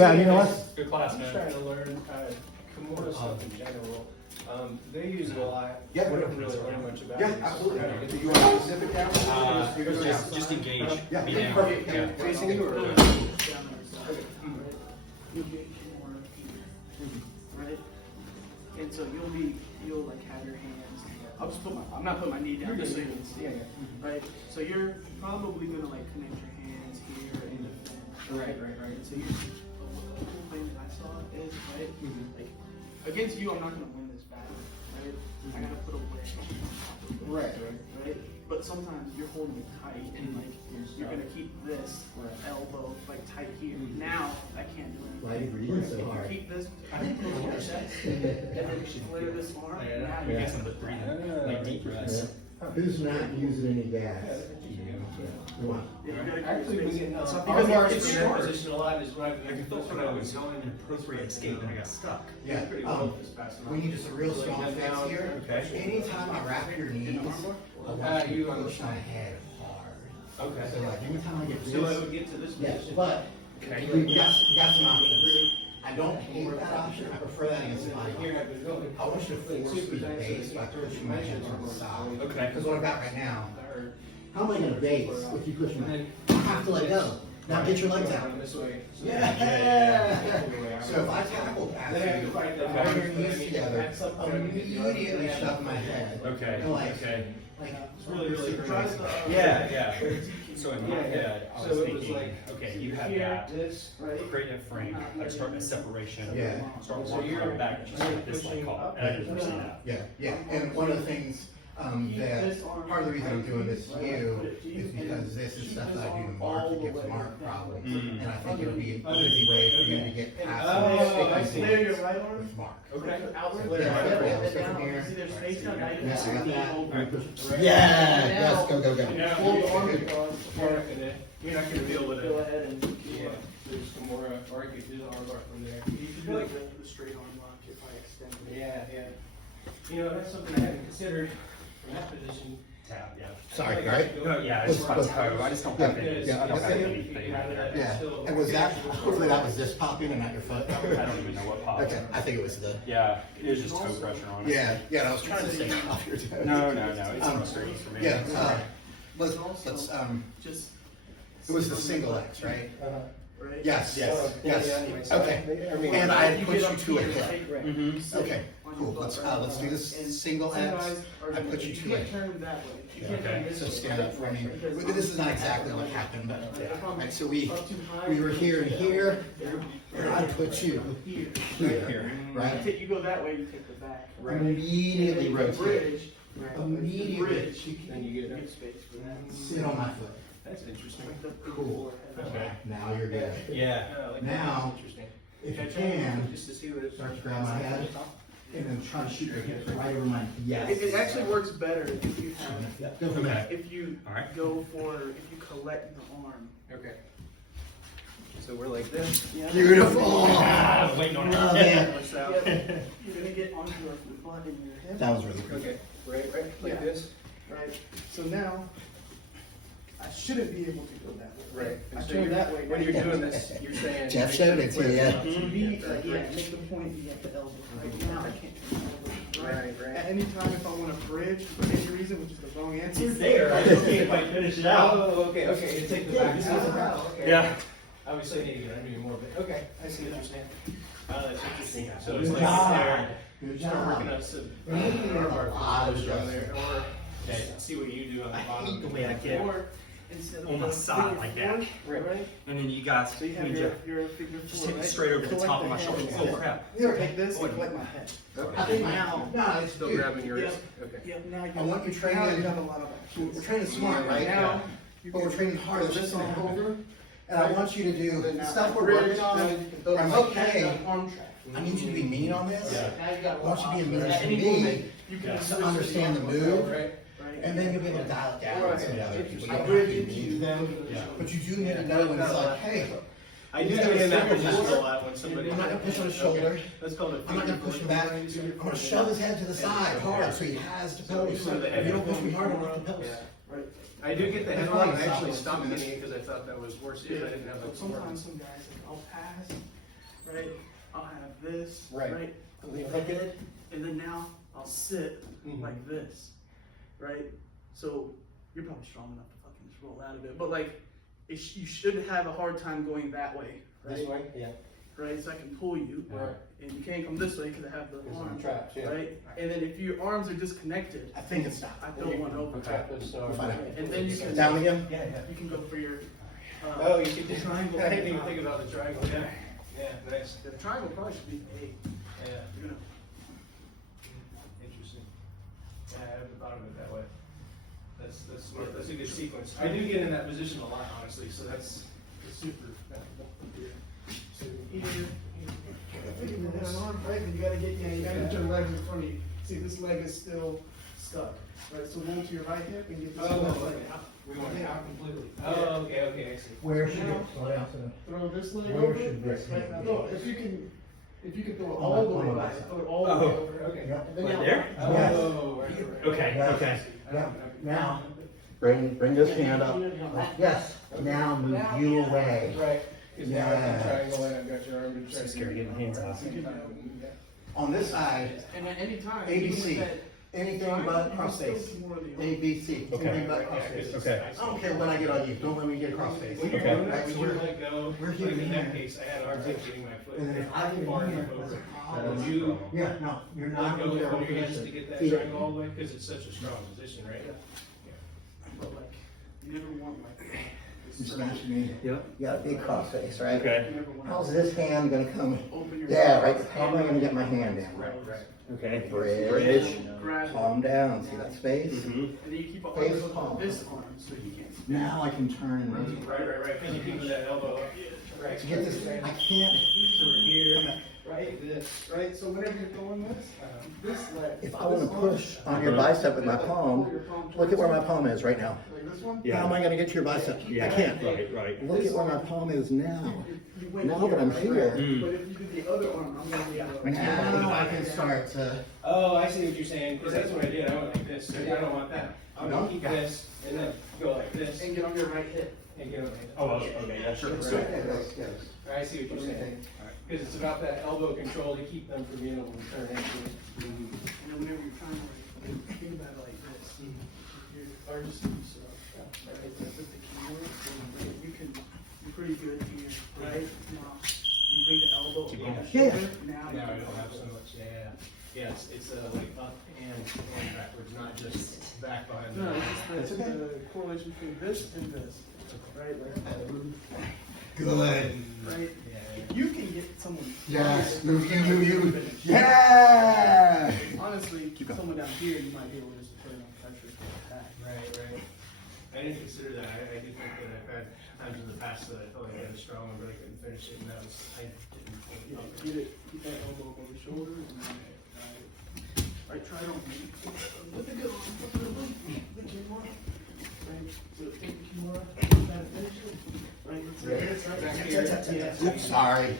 Yeah, you know what? Good class, I'm man. trying to learn Kimura stuff in general. They use it a lot. Yeah. We don't really learn much about Yeah, it. absolutely. Do you want a specific camera? Just engage. Yeah, Be yeah, down. perfect. Yeah. Facing you or? You'll get more here, right? And so you'll like have your hands. I'll just I'm not putting my knee down just so you can see. Yeah, Right? So you're probably gonna like connect your hands here and Right. so you the cool thing that I saw is right, like against you I'm not gonna win this battle, right? I gotta put a wedge on top of it. Right? But sometimes you're holding it tight and like you're gonna keep this elbow like tight here. Now I can't do anything. Why are you breathing so hard? Keep this close to your chest and then flare this arm. Now You you get some of the breathing, like deep breaths. Who's not using any gas? Come on. Actually, we get Because our marks it's from that short. position a lot is right. I felt when I was going an appropriate skate and I got stuck. Yeah, Pretty well this past we need just a real strong fix here. Okay. Anytime I wrap your knees, I want you to push my head hard. Okay. So like anytime I get So I this, would get to this yes, position. but Okay. we got some options. I don't hate that option, I prefer that against the body. You're not gonna go. I want you to force me to base by pushing my hands on the side. Okay. Because what I've got right now, How am I gonna base if you push my? I have to let go. Now get your legs out. This way. yeah. So if I tackle after you, bring your knees together, immediately shove my head. Okay. And like, Okay. like, It's really crazy. Yeah, yeah. So in my head, I was So it was thinking, like, okay, you have here, that. this, right? Create a frame, like start a separation. Yeah. Start So walking you're- back, just like this like call. And I didn't foresee that. yeah, yeah. And one of the things that part of the reason I'm doing this to you is because this is stuff that I do to Mark that gives Mark problems, Mm. and I think it would be an easy way for you to get past Oh, I the see. sticky Flare your points right arm. with Mark. Okay. Outward. Yeah, yeah, And let's go down. from here. See there's face down. Now you Yeah, just I got lean that. over. Yeah, yes, go, go, go. Now, Hold the you're arm not across. gonna be able Go to. ahead and Yeah. There's some more, or I could do the arm bar from there. you should do like the straight arm lock if I extend it. Yeah. You know, that's something I hadn't considered in that position. Tab, yeah. Sorry, right? No, yeah, it's my toe. I just don't have any, Yeah, I don't have yeah. anything right there. Yeah, and was that, hopefully that was this popping and not your foot? I don't even know what popped. Okay, I think it was the, Yeah, it was just toe pressure on it. yeah, I was trying to stay off your toes. No, it's frustrating for me. Yeah, let's, Just. it was the single X, right? Right? Yes, Yes. yes, okay. And I had pushed you to a hip. Mhm. Okay, cool, let's do this single X. I put you to a can't hip. turn that way. You can't Okay. turn this So way. stand up for me. This is not exactly what happened, but, right, so we Up too high. were here and here, and I put you Here. here, right? You go that way, you take the back. Immediately The rotate, bridge. immediately Bridge. Then you get it. space for that. sit on my foot. That's interesting. Cool. Okay. Now you're good. Yeah. Now, Interesting. if you can, Just to see what it. start to grab my head, and then try to shoot your hips right over my, yes. It actually works better if you have, Go from there. if you All right. go for, if you collect the arm. Okay. So we're like this. Yeah. Beautiful. I was waiting on Love it. it. Push out. Yep. You're gonna get onto your butt and your hip. That was really good. Okay. Right, like Yeah. this. Right, so now, I shouldn't be able to go that way. Right. I And so turn you're- that way. When you're doing this, you're saying. Jeff showed it to you. Yeah, make the point you get the elbow. Right now, I can't turn the elbow. Right. At any time, if I want to bridge for any reason, which is the wrong answer. It's there. I just can't quite finish it out. Oh, okay. You take the back. this is about- Okay. Yeah. Obviously, I need to get under you more, but okay. I see what you're saying. That's interesting. So Good it's like job. there. Good Start working job. up some. We're making a arm lot of push on there, or Okay. see what you do on the I bottom. hate the way I get Or instead of on my the side figure like that. four, right? And then you guys, So you have need your, to your figure just four, hit me right? straight over the Collect top of my the shoulder. head. Oh crap. Here, take this and collect my head. I think Now, no, it's Still good. grabbing your wrist? Okay. Yep, now you I want you training- now you have a lot of options. We're training smart, right? Now, you But we're can training hard. put this on over. And I want you to do the Now, stuff we're bridge, working now on. you can Where I'm like, okay, hey, arm track. I need you to be mean on this. Yeah. Now you got I want you to be a mean At to any me, moment, you can Yeah. switch to understand the move, Right. right? and then you'll be able to dial it down with some of the other people. You I don't have bridge to be into mean to you. them, Yeah. but you do need to know when it's like, hey, I do get in that position a lot when somebody. I'm not gonna push on his shoulder. That's called a. I'm not gonna push him back. I'm gonna shove his head to the side hard so he has to post. If you don't push me hard enough to post. Yeah. Right. I do get the headlock. I actually stopped hitting it because I thought that was worse if I didn't have But the sometimes some guys, like, I'll pass, right? I'll have this, Right. right? Like it? And then now I'll sit Mhm. like this, right? So you're probably strong enough to fucking just roll out of it, but like you should have a hard time going that way, right? This way? Yeah. Right, so I can pull you, Right. and you can't come this way because I have the Because of arm, the traps, yeah. right? And then if your arms are disconnected, I think it's not. I throw one over, Trap those stars. We'll find out. and then you can Down again? Yeah, yeah. you can go for your Oh, you could do triangle. I didn't even think about the triangle. Yeah. Yeah, nice. The triangle probably should be 8. Yeah. You're gonna Interesting. Yeah, I haven't thought of it that way. That's smart. That's a good sequence. I do get in that position a lot, honestly, so that's super. so here. If you hit an arm, right? Then you gotta get you gotta get your legs in front of you. See, this leg is still stuck, right? So roll to your right hip and get this left leg out. We want it out completely. Oh, okay, I see. Where should it, slow down, Throw this leg Where over. should this right be? now, no, if you can throw it On all the my way back, side. throw it all the way over. Okay. Yeah. And then Right now- there? Oh, right. Okay, Yeah. okay. Yeah, now, bring this hand up. Yes, now move you away. Right. Because now I've Yeah. got triangle and I've got your arm. So scared to get my hands off. On this side, And at any time, ABC. even with that anything but cross face. still more of the arm. ABC, Okay. anything but cross face. Okay. I don't care when I get on you, don't let me get cross face. When you're Okay. doing that, Right, when so you we're- let go, we're like here, in that here. case, I had a hard time getting my foot. And then if I get far in here, enough that's a over. problem. Would you Yeah, no, you're let not go in with there one of your hands to position. get that Feet. triangle all the way? Because it's such a strong position, right? But like, you never want like You this smash me. Yep. You got a big cross face, right? Okay. You never want How's this hand gonna come? open your Yeah, right, how am I gonna get my hand in? Right. Okay. Bridge, grab it, palm down, see that space? Mm-hmm. and then you keep Face on palm. this arm so you can't. Now I can turn and rotate. Right. And you keep that elbow up. Right. To get this, I can't. So we're here. Right, This. right. So whenever you're throwing this leg. If I wanna push on your bicep with my palm, look at where my palm is right now. Like this one. How am I gonna get to your bicep? I can't. Right. Look at where my palm is now. You went Now that I'm right? here. Mm. But if you do the other arm, I'm gonna be out. Now I can start to. Oh, I see what you're saying. Because that's what I did. I went like this. I don't want that. I'm gonna keep this and then go like this And get on your right hip. and get on. Oh, okay, yeah, sure. Right. I see what you're saying. Because it's about that elbow control to keep them from being able to turn into it. And then whenever you're trying to like, think about it like this, or just use right, with the keyboard, then you can, you're pretty good here, right? Now, you bring the elbow Keep over going. the shoulder, now Now you I can don't have so much. Yeah, it's like up and backwards, not just back behind. No, it's just the correlation between this and this, right? Like, Good. right? If you can get someone. Yes, move you. Yeah! Honestly, Keep going. someone down here, you might be able to just put enough pressure to attack. Right. I didn't consider that. I do think that I've had times in the past that I felt like I had a strong one, but I couldn't finish it, and that was, I didn't. Keep that elbow over the shoulder and then, right, try it on me. Look at the Kimura. Right, so take the Kimura, try to finish it. Right, let's say this, right? Back here. Yeah. Oops, sorry.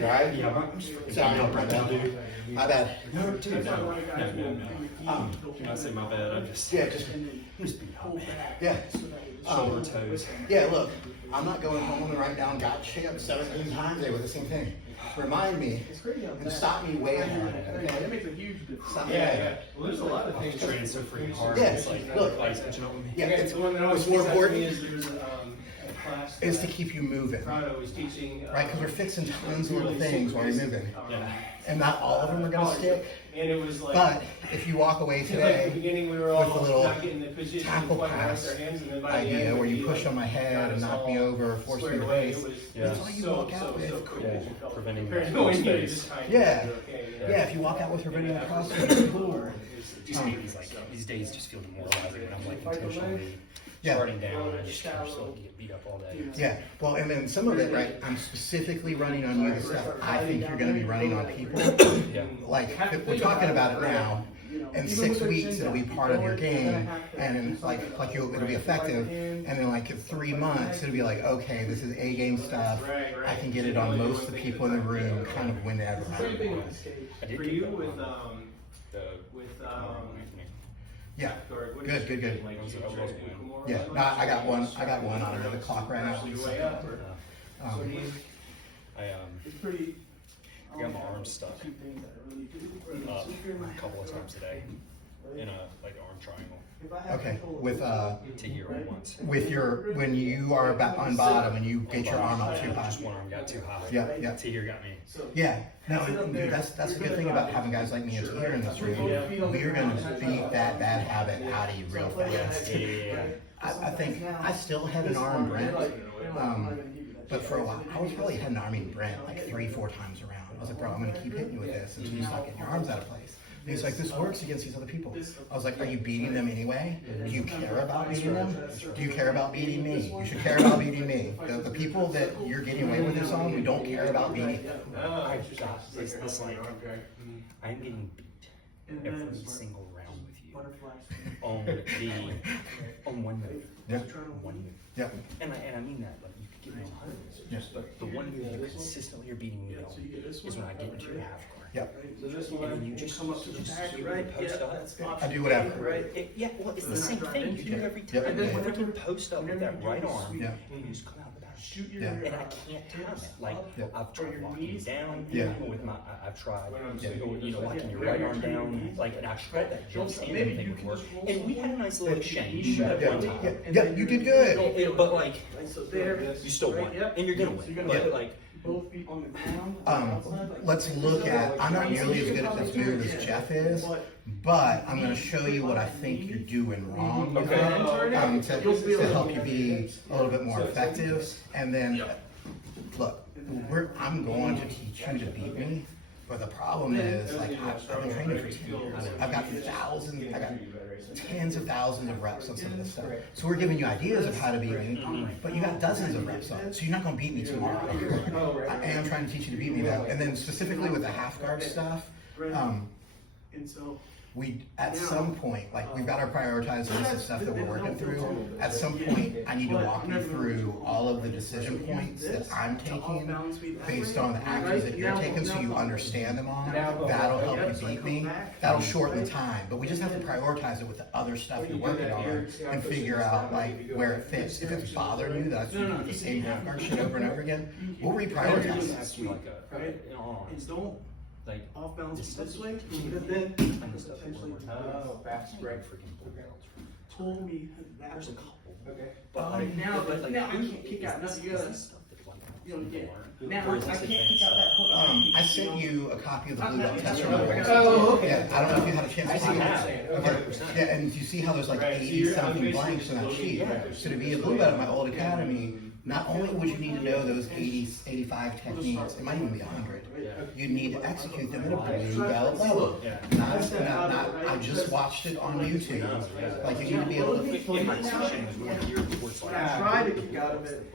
Right? Sorry, I'll run down, dude. My bad. That's why a lot of guys will- Can I say my bad? I'm just. Yeah, just, And then pull back. yeah. So that it Shoulder toes. Yeah, look, I'm not going home and writing down got champ 17 times. They were the same thing. Remind me It's crazy how and fast- stop me way Yeah, ahead. it makes a huge difference. Stop me Yeah. ahead. Well, there's a lot of things. Training so freaking hard. Yeah, It's like, look. everybody's catching up with me. Yeah, Okay, it's, the one that always what's more sticks out to me important is there's a class. is to that keep you moving. Prado was teaching. Right, because we're fixing tons of little things while you're moving. Yeah. And not all of them are going to stick. And it was like. But if you walk away Like at the today, beginning, we were with all a little not getting the position tackle quite right pass with our hands, and then by the idea end, where you we, push like, on my head got and us knock all me over, force me squared to away. face. It was Yeah. That's all you walk out with. quick Yeah, that you felt preventing prepared to that go cross into it, face. just kind of Yeah. do okay, Yeah, if you walk out with preventing the cross face, cool. Just these like these days just feel demoralizing, and I'm like intentionally Yeah. starting down. I just feel like you get beat up all day. Yeah, well, and then some of it, right, I'm specifically running on you the stuff I think you're going to be running on people. Yeah. Like, if we're talking about it now. In 6 weeks, it'll be part of your game, and in, it'll be effective. And then like in 3 months, it'll be like, okay, this is A game stuff. I can get it on most of the people in the room, kind of whenever. Same thing with the skate. I did For get you that with one. The Yeah, Sorry, what good, did you- good, good. like, Those you are try to elbows, do man. Kimura? Yeah, no, I got one under the clock right now. Actually way up, or- Um, so do you- I It's pretty, I got my arms stuck Two things that I really do. up a couple of times today in a like arm triangle If I have Okay, control of with to here at once. when you are on bottom and you get your arm up too high. Just one arm got too high. Yeah, yeah. To here got me. Yeah, no, dude, that's the good thing about having guys like me as here in this room. We're gonna beat that bad habit out of you real fast. Yeah. I think I still had an arm Brent, but for a while I was probably had an arming Brent like 3-4 times around. I was like, bro, I'm gonna keep hitting you with this until you start getting your arms out of place. And he's like, this works against these other people. I was like, are you beating them anyway? Do you care about beating them? Do you care about beating me? You should care about beating me. The people that you're getting away with this on, we don't care about beating them. I've got this like I'm getting beat every single round with you on one move. Yeah. One move. Yeah. And I mean that, like you could give me 100 moves. Yes. But the one move you consistently are beating me on is when I get into your half guard. Yeah. And then you just come up to the back, right? Post up. I do whatever. Right? Yeah, well, it's the same thing. You do it every time. Yeah. And then freaking post up with that right arm, Yeah. and you just come out the back. Yeah. And I can't time it. Like Yeah. I've tried locking you down. Yeah. With my, I've tried, locking your right arm down. Like, and I tried that jump stand and thing would work. And we had a nice little exchange at one time. Yeah, you did good. But like, you still won, and you're gonna win. But like. Both feet on the ground. Let's look at, I'm not nearly as good at this move as Jeff is, but I'm gonna show you what I think you're doing wrong with it, to help you be a little bit more effective. And then, look, I'm going to teach you to beat me, but the problem is, like, I've been training for 10 years. I've got tens of thousands of reps on some of this stuff. So we're giving you ideas of how to beat me, but you got dozens of reps on it, so you're not gonna beat me tomorrow. I am trying to teach you to beat me though. And then specifically with the half guard stuff, And so we, at some point, like, we've got our prioritized list of stuff that we're working through. At some point, I need to walk you through all of the decision points that I'm taking based on the actions that you're taking, so you understand them all. That'll help you beat me. That'll shorten time, but we just have to prioritize it with the other stuff you're working on and figure out, like, where it fits. If it's bothering you that I keep the same half guard shit over and over again, we'll reprioritize That's it. like a, in all and honesty, don't like, off balance this this stuff way, is but then kind of stuff that potentially we're fast freaking blue belts. told me that There's a was couple. Okay. But like, now like, I can't kick out nothing. You gotta, stuff that like, you know, get. learn. Now Or I is this can't kick advanced out that stuff? hook. I sent you a copy of the blue belt test Oh, report. okay. Yeah, I don't know if you had a chance to see have. it. Okay. Yeah, and you see how there's like 80 something blanks in that sheet. So to be a blue belt at my old academy, not only would you need to know those 80, 85 techniques, it might even be 100. You'd need to execute them at a blue belt level. Not, I just watched it on YouTube. Like, you need to be able to. In my session was more geared towards like. I try to kick out of it.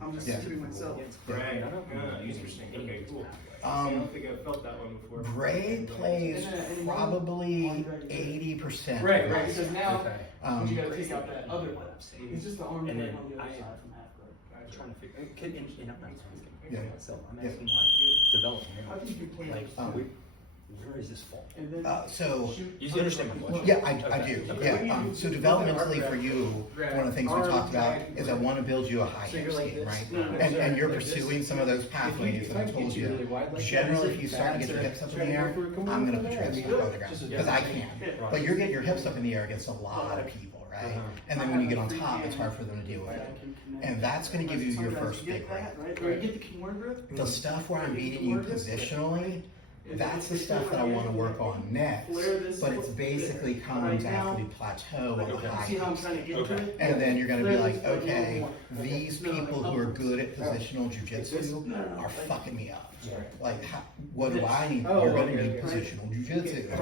I'm just Yeah. doing myself. Right. Interesting. Okay, cool. I don't think I've felt that one before. Bray plays probably 80%. Right, because now Um, you gotta take out that other one. It's just the arm And on then the other I- side from half guard. I'm trying to figure, and I'm not asking Yeah. myself, I'm Yeah. asking like How development, do you play? like, where is this fall? And then So, You understand my question? yeah, I do. Yeah. So developmentally for you, one of the things we talked about is I want to build you a high hip scheme, right? And you're pursuing some of those pathways that I told you. Generally, if you start to get your hips up in the air, I'm going to put your hips back on the ground because I can. But you're getting your hips up in the air against a lot of people, right? And then when you get on top, it's hard for them to deal with it. And that's going to give you your first big rep. Or you get the keyboard grip. The stuff where I'm beating you positionally, that's the stuff that I want to work on next. But it's basically comes after we plateau on the high See how I'm hips. trying to get into it? And then you're gonna be like, okay, these people who are good at positional jujitsu are fucking me up. Like, what do I need? You're gonna need positional jujitsu.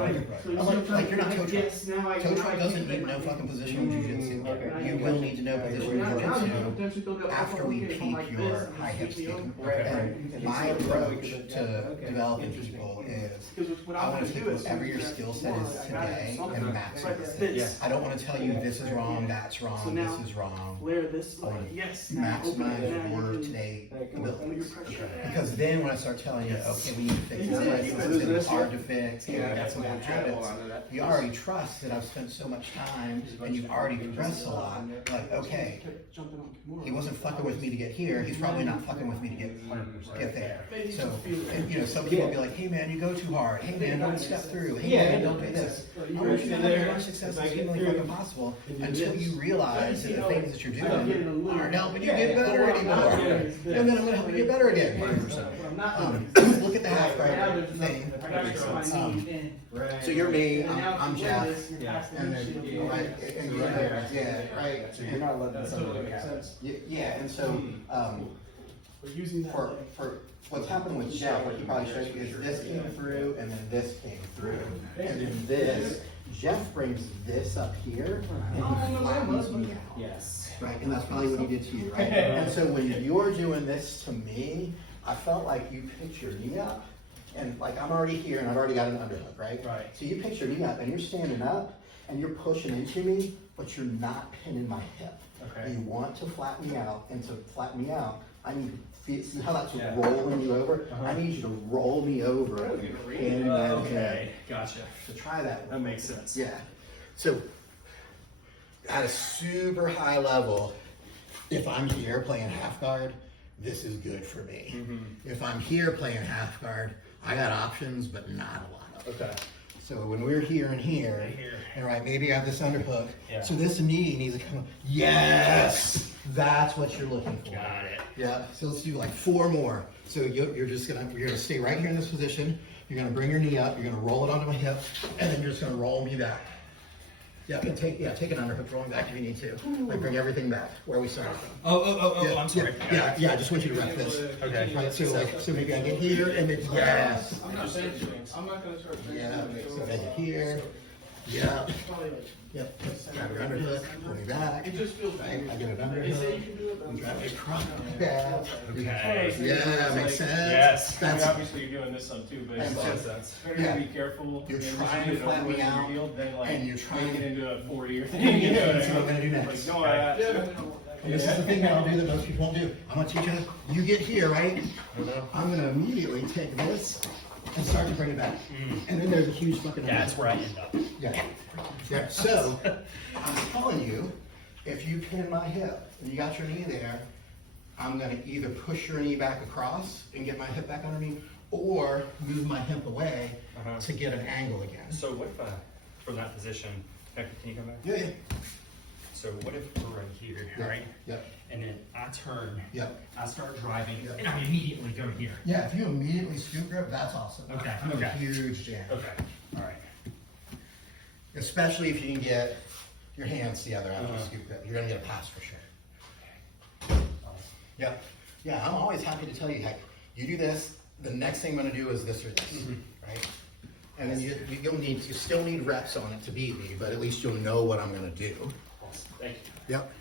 Like, you're not Coach Rock. Coach Rock doesn't need to know fucking positional jujitsu. You will need to know positional jujitsu after we peak your high hip scheme. And my approach to developing people goal is, Because what I I'm want gonna to take do is whatever your skill set is today and maximize it. Yeah. I don't want to tell you this is wrong, that's wrong, So now, this is wrong. Where this, I want to yes, now open it, now maximize your you can today hold your abilities. pressure. Because then when I start telling you, okay, we need to fix this, this is hard to fix, and we got some bad habits, you already trust that I've spent so much time and you've already progressed a lot. Like, okay, Kept jumping on Kimura. he wasn't fucking with me to get here, he's probably not fucking with me to get there. So, and, you know, some people will be like, hey man, you go too hard, hey man, don't step through, hey man, don't do this. I want you to have as much success as humanly fucking possible until you realize that the things that you're doing aren't helping you get better anymore. And then I'm gonna help you get better again. Look at the half guard thing. So you're me, I'm Jeff, and then, right, and you're there, yeah, right. So you're not letting somebody happen. Yeah, and so, We're using that. for what's happened with Jeff, what he probably showed you is this came through and then this came through. And then this, Jeff brings this up here and he flattens me out. Yes. Right, and that's probably what he did to you, right? And so when you're doing this to me, I felt like you picked your knee up and like I'm already here and I've already got an underhook, right? Right. So you picked your knee up and you're standing up and you're pushing into me, but you're not pinning my hip. Okay. You want to flatten me out, and to flatten me out, I need to see how that's rolling you over? I need you to roll me over and Okay, gotcha. to try that. That makes sense. Yeah. So at a super high level, if I'm here playing half guard, this is good for me. If I'm here playing half guard, I got options, but not a lot of them. Okay. So when we're here and here, and right, maybe I have this underhook. Yeah. So this knee needs to come. Yes, that's what you're looking for. Got it. Yeah. So let's do like 4 more. So you're gonna stay right here in this position. You're gonna bring your knee up. You're gonna roll it onto my hip, and then you're just gonna roll me back. Yeah, and take an underhook, roll me back if you need to. Like bring everything back where we started from. Oh, I'm sorry. Yeah. I just want you to rep this. Okay. Right. So maybe I get here, and then yes. I'm not saying I'm not gonna start saying. Yeah, so I get here. Yeah. Yep. Grab your underhook, pull me back. It just feels I bad. get an They say you underhook. can do it, but I'm Grab it across my back. Okay. Yeah, makes sense. Yes. I mean, That's, obviously you're doing this some too, but it's And like, so- it's better yeah. to be careful. You're and just trying get to it flatten over me with and out, you're healed, then, like, and you're trying make it to- into a 40 or Yeah, thing. that's what I'm gonna do next. Like, no, I, and this is the thing that I'll do that most people won't do. I'm gonna teach you, you get here, right? I'm gonna immediately take this and start to bring it back. And then there's a huge fucking. Yeah, that's where I end up. Yeah. Yeah. So I'm telling you, if you pin my hip and you got your knee there, I'm gonna either push your knee back across and get my hip back underneath, or move my hip away to get an angle again. So what if from that position, can you come back? Yeah. So what if we're right here, Yeah. right? Yep. And then I turn, Yep. I start driving, and I immediately go here. Yeah. If you immediately scoop grip, that's awesome. Okay, I'm a okay. huge jam. Okay, all right. Especially if you can get your hands together out of the scoop grip, you're gonna get a pass for sure. Yep. Yeah, I'm always happy to tell you, heck, you do this, the next thing I'm gonna do is this or this, right? And then you still need reps on it to beat me, but at least you'll know what I'm gonna do. Awesome. Thank you. Yep.